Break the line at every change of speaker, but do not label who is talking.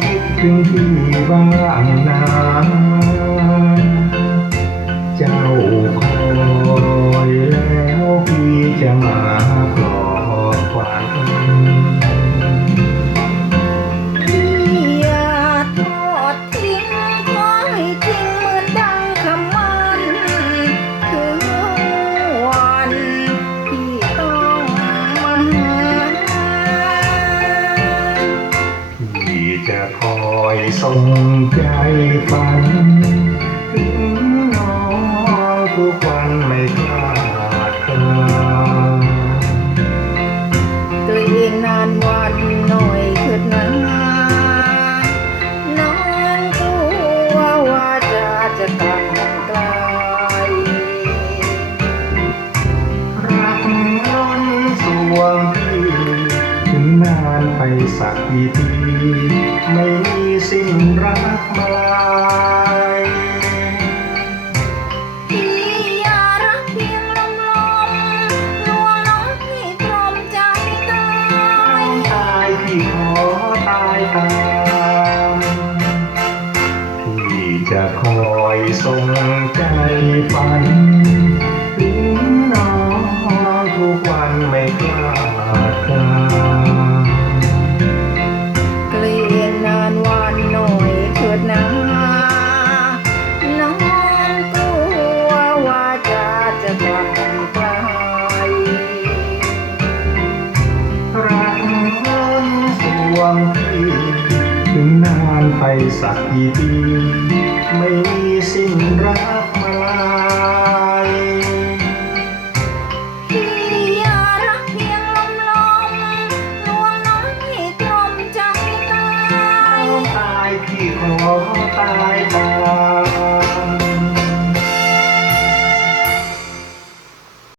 คิดถึงพี่บ้างนะเจ้าคอยแล้วพี่จะมา
คอ
ย นา
นไป
สักกี่ทีไม่มีสิ้นรักมาลาย
พี่อย่ารักเพียงลมลมลวงน้องให้ตรอมใจตาย
ตายพี่ขอตายตามพี่จะคอยส่งใจฝัน ถึงนา
นไป
สักกี่ปี ไม่มีสิ้นรักมา